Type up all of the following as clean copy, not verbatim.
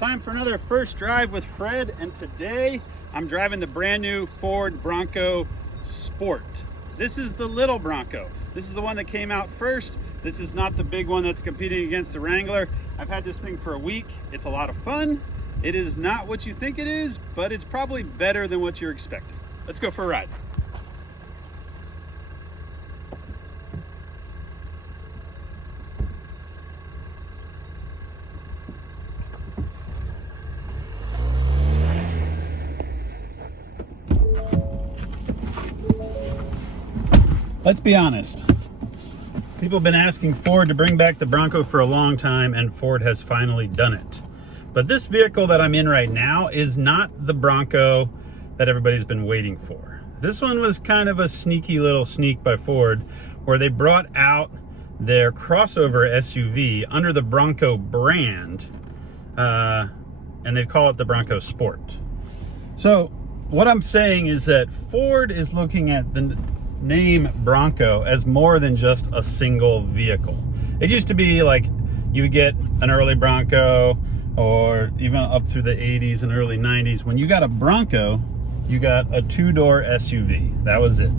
time for another first drive with Fred, and today I'm driving the brand new Ford Bronco Sport. This is the little Bronco. This is the one that came out first. This is not the big one that's competing against the Wrangler. I've had this thing for a week. It's a lot of fun. It is not what you think it is, but it's probably better than what you're expecting. Let's go for a ride. Let's be honest. People have been asking Ford to bring back the Bronco for a long time, and Ford has finally done it. But this vehicle that I'm in right now is not the Bronco that everybody's been waiting for. This one was kind of a sneaky little sneak by Ford, where they brought out their crossover SUV under the Bronco brand, and they call it the Bronco Sport. So what I'm saying is that Ford is looking at the name Bronco as more than just a single vehicle. It used to be like you would get an early Bronco, or even up through the 80s and early 90s. When you got a Bronco, you got a two-door SUV. That was it.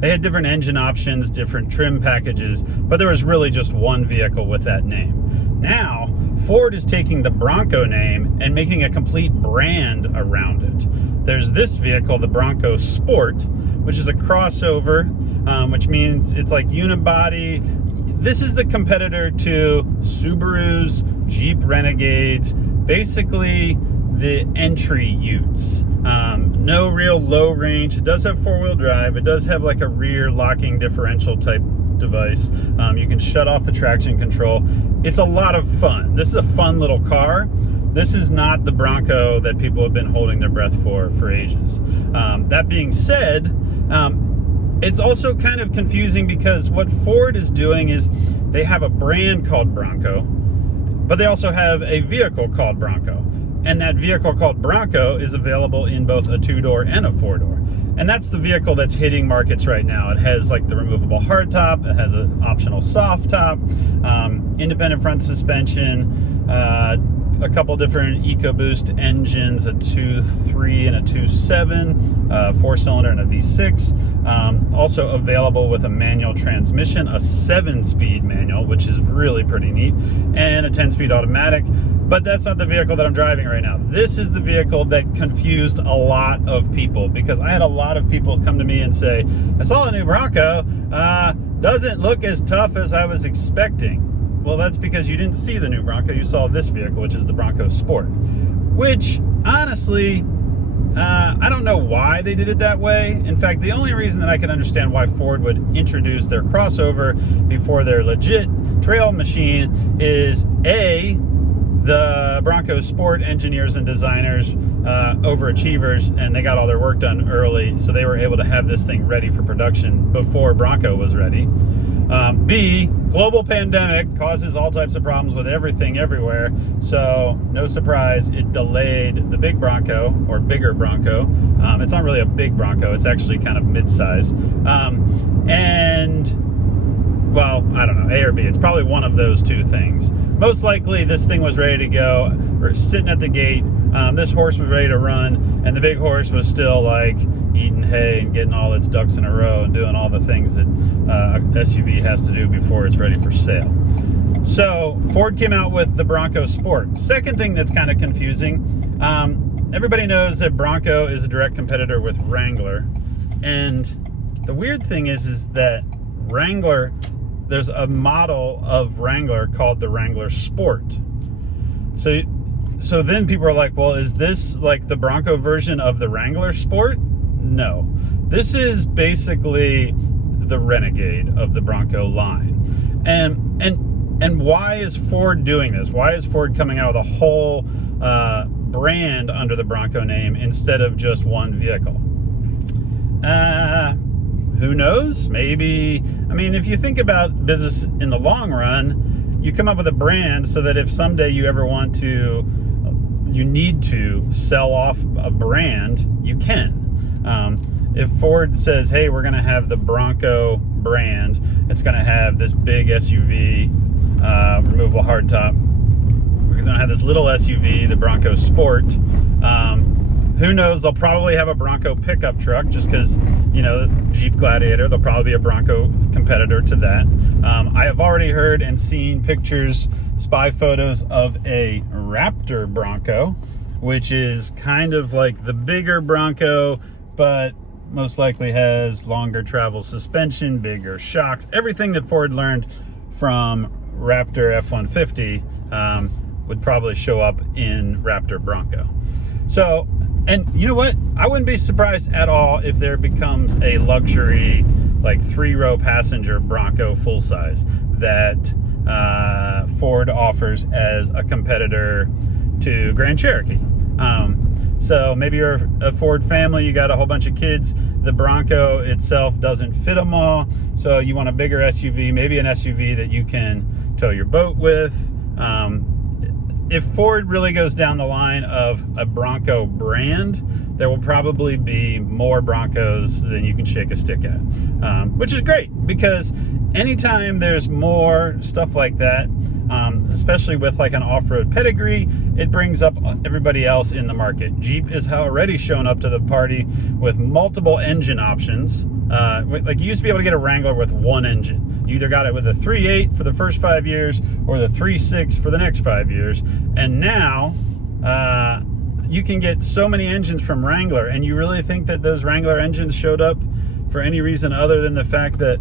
They had different engine options, different trim packages, but there was really just one vehicle with that name. Now, Ford is taking the Bronco name and making a complete brand around it. There's this vehicle, the Bronco Sport, which is a crossover, which means it's like unibody. This is the competitor to Subarus, Jeep Renegades, basically the entry utes. No real low range. It does have four-wheel drive. It does have like a rear locking differential type device. You can shut off the traction control. It's a lot of fun. This is a fun little car. This is not the Bronco that people have been holding their breath for ages. That being said, it's also kind of confusing because what Ford is doing is they have a brand called Bronco, but they also have a vehicle called Bronco. And that vehicle called Bronco is available in both a two-door and a four-door. And that's the vehicle that's hitting markets right now. It has like the removable hardtop, it has an optional soft top, independent front suspension, a couple different EcoBoost engines, a 2.3 and a 2.7, four-cylinder and a V6. Also available with a manual transmission, a 7-speed manual, which is really pretty neat, and a 10-speed automatic. But that's not the vehicle that I'm driving right now. This is the vehicle that confused a lot of people, because I had a lot of people come to me and say, I saw the new Bronco, doesn't look as tough as I was expecting. Well, that's because you didn't see the new Bronco. You saw this vehicle, which is the Bronco Sport, which honestly, I don't know why they did it that way. In fact, the only reason that I can understand why Ford would introduce their crossover before their legit trail machine is A, the Bronco Sport engineers and designers, overachievers, and they got all their work done early, so they were able to have this thing ready for production before Bronco was ready. B, global pandemic causes all types of problems with everything everywhere, so no surprise it delayed the big Bronco, or bigger Bronco. It's not really a big Bronco, it's actually kind of mid-size. And well, I don't know, A or B. It's probably one of those two things. Most likely this thing was ready to go. We're sitting at the gate. This horse was ready to run, and the big horse was still like eating hay and getting all its ducks in a row and doing all the things that a SUV has to do before it's ready for sale. So Ford came out with the Bronco Sport. Second thing that's kind of confusing, everybody knows that Bronco is a direct competitor with Wrangler. And the weird thing is that Wrangler, there's a model of Wrangler called the Wrangler Sport. So then people are like, well, is this like the Bronco version of the Wrangler Sport? No. This is basically the Renegade of the Bronco line. And why is Ford doing this? Why is Ford coming out with a whole brand under the Bronco name instead of just one vehicle? Who knows? Maybe, I mean, if you think about business in the long run, you come up with a brand so that if someday you ever want to, you need to sell off a brand, you can. If Ford says, hey, we're going to have the Bronco brand, it's going to have this big SUV, removable hardtop, We're gonna have this little SUV, the Bronco Sport. Who knows, they'll probably have a Bronco pickup truck just because, you know, Jeep Gladiator, they'll probably be a Bronco competitor to that. I have already heard and seen pictures, spy photos of a Raptor Bronco, which is kind of like the bigger Bronco, but most likely has longer travel suspension, bigger shocks, everything that Ford learned from Raptor F-150 would probably show up in Raptor Bronco. So, and you know what? I wouldn't be surprised at all if there becomes a luxury, like 3-row passenger Bronco full size that Ford offers as a competitor to Grand Cherokee. So maybe you're a Ford family, you got a whole bunch of kids, the Bronco itself doesn't fit them all, so you want a bigger SUV, maybe an SUV that you can tow your boat with. If Ford really goes down the line of a Bronco brand, there will probably be more Broncos than you can shake a stick at, which is great, because anytime there's more stuff like that, especially with like an off-road pedigree, it brings up everybody else in the market. Jeep is already shown up to the party with multiple engine options. Like you used to be able to get a Wrangler with one engine. You either got it with a 3.8 for the first 5 years or the 3.6 for the next 5 years. And now you can get so many engines from Wrangler, and you really think that those Wrangler engines showed up for any reason other than the fact that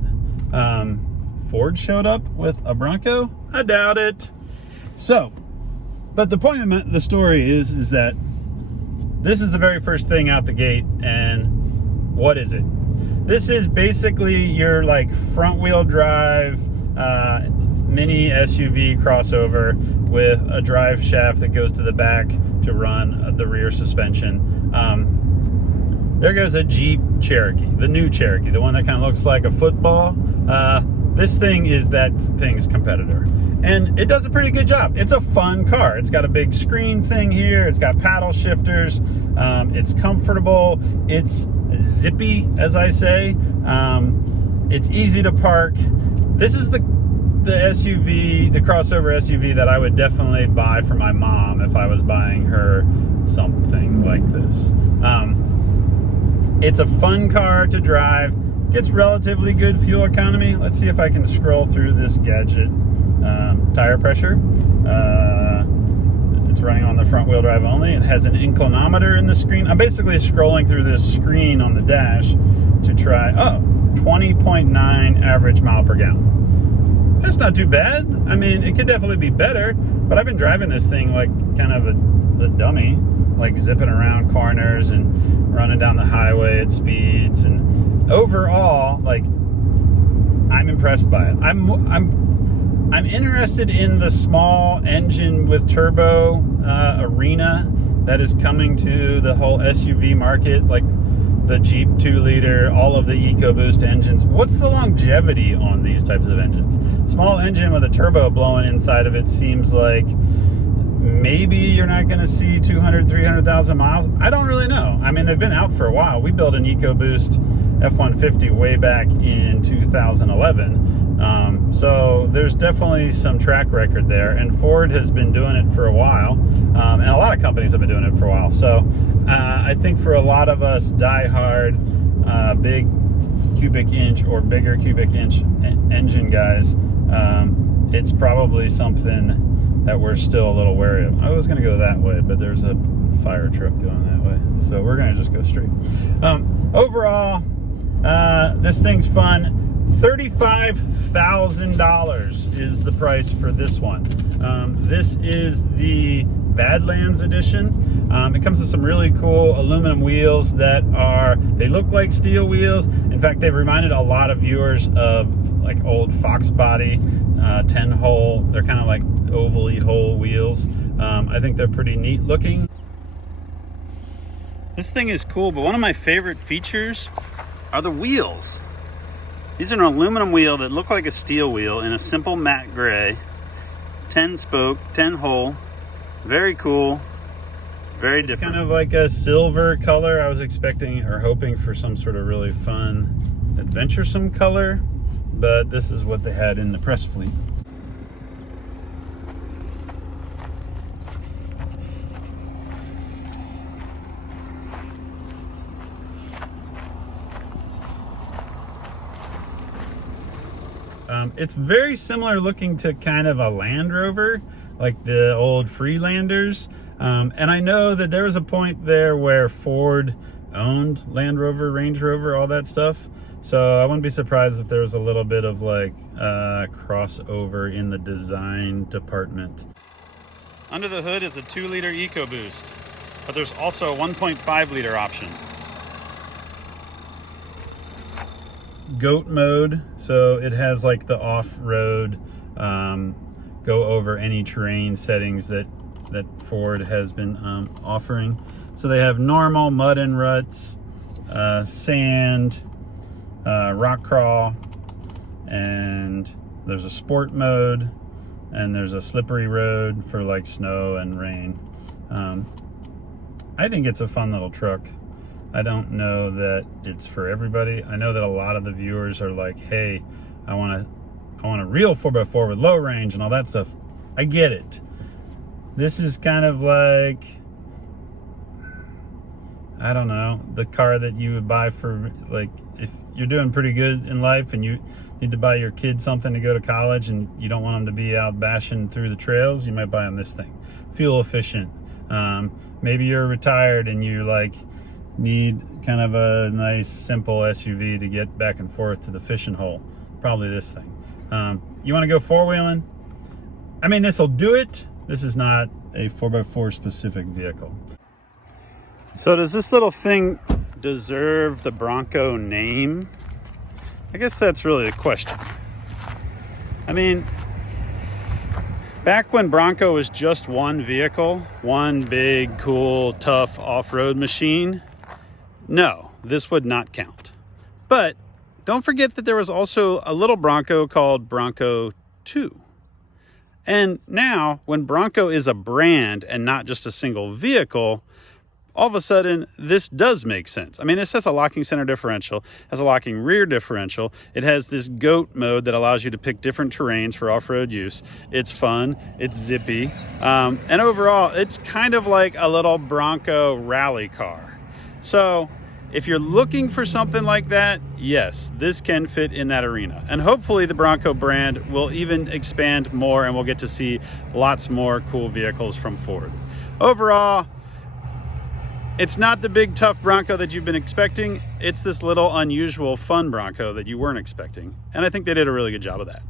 Ford showed up with a Bronco? I doubt it. So, but the point of the story is that this is the very first thing out the gate, and what is it? This is basically your like front wheel drive mini SUV crossover with a drive shaft that goes to the back to run the rear suspension. There goes a Jeep Cherokee, the new Cherokee, the one that kind of looks like a football. This thing is that thing's competitor, and it does a pretty good job. It's a fun car. It's got a big screen thing here. It's got paddle shifters. It's comfortable. It's zippy, as I say. It's easy to park. This is the SUV, the crossover SUV that I would definitely buy for my mom if I was buying her something like this. It's a fun car to drive. Gets relatively good fuel economy. Let's see if I can scroll through this gadget. Tire pressure. It's running on the front wheel drive only. It has an inclinometer in the screen. I'm basically scrolling through this screen on the dash to try, 20.9 average mile per gallon. That's not too bad. I mean, it could definitely be better, but I've been driving this thing like kind of a dummy, like zipping around corners and running down the highway at speeds, and overall, like, I'm impressed by it. I'm interested in the small engine with turbo arena that is coming to the whole SUV market, like the Jeep 2-liter, all of the EcoBoost engines. What's the longevity on these types of engines? Small engine with a turbo blowing inside of it seems like maybe you're not going to see 200, 300,000 miles. I don't really know. I mean, they've been out for a while. We built an EcoBoost F-150 way back in 2011. So there's definitely some track record there, and Ford has been doing it for a while, and a lot of companies have been doing it for a while. So I think for a lot of us die-hard big cubic inch or bigger cubic inch engine guys, it's probably something that we're still a little wary of. I was going to go that way, but there's a fire truck going that way, so we're going to just go straight. Overall, this thing's fun. $35,000 is the price for this one. This is the Badlands edition. It comes with some really cool aluminum wheels that they look like steel wheels. In fact, they've reminded a lot of viewers of like old Fox body 10-hole. They're kind of like ovally hole wheels. I think they're pretty neat looking. This thing is cool, but one of my favorite features are the wheels. These are an aluminum wheel that look like a steel wheel in a simple matte gray. 10-spoke, 10-hole. Very cool. Very different. It's kind of like a silver color. I was expecting or hoping for some sort of really fun, adventuresome color, but this is what they had in the press fleet. It's very similar looking to kind of a Land Rover, like the old Freelanders. And I know that there was a point there where Ford owned Land Rover, Range Rover, all that stuff. So I wouldn't be surprised if there was a little bit of like crossover in the design department. Under the hood is a 2-liter EcoBoost, but there's also a 1.5-liter option. Goat mode, so it has like the off-road, go over any terrain settings that Ford has been offering. So they have normal, mud and ruts, sand, rock crawl, and there's a sport mode, and there's a slippery road for like snow and rain. I think it's a fun little truck. I don't know that it's for everybody. I know that a lot of the viewers are like, hey, I want a real 4x4 with low range and all that stuff. I get it. This is kind of like, I don't know, the car that you would buy for, like, if you're doing pretty good in life and you need to buy your kid something to go to college and you don't want them to be out bashing through the trails, you might buy them this thing. Fuel efficient. Maybe you're retired and you're like, need kind of a nice simple SUV to get back and forth to the fishing hole. Probably this thing. You want to go four-wheeling? I mean, this will do it. This is not a 4x4 specific vehicle. So does this little thing deserve the Bronco name? I guess that's really the question. I mean, back when Bronco was just one vehicle, one big, cool, tough off-road machine, no, this would not count. But don't forget that there was also a little Bronco called Bronco 2. And now, when Bronco is a brand and not just a single vehicle, all of a sudden, this does make sense. I mean, this has a locking center differential, has a locking rear differential. It has this goat mode that allows you to pick different terrains for off-road use. It's fun, it's zippy, and overall, it's kind of like a little Bronco rally car. So if you're looking for something like that, yes, this can fit in that arena. And hopefully the Bronco brand will even expand more and we'll get to see lots more cool vehicles from Ford. Overall, it's not the big tough Bronco that you've been expecting. It's this little unusual fun Bronco that you weren't expecting. And I think they did a really good job of that.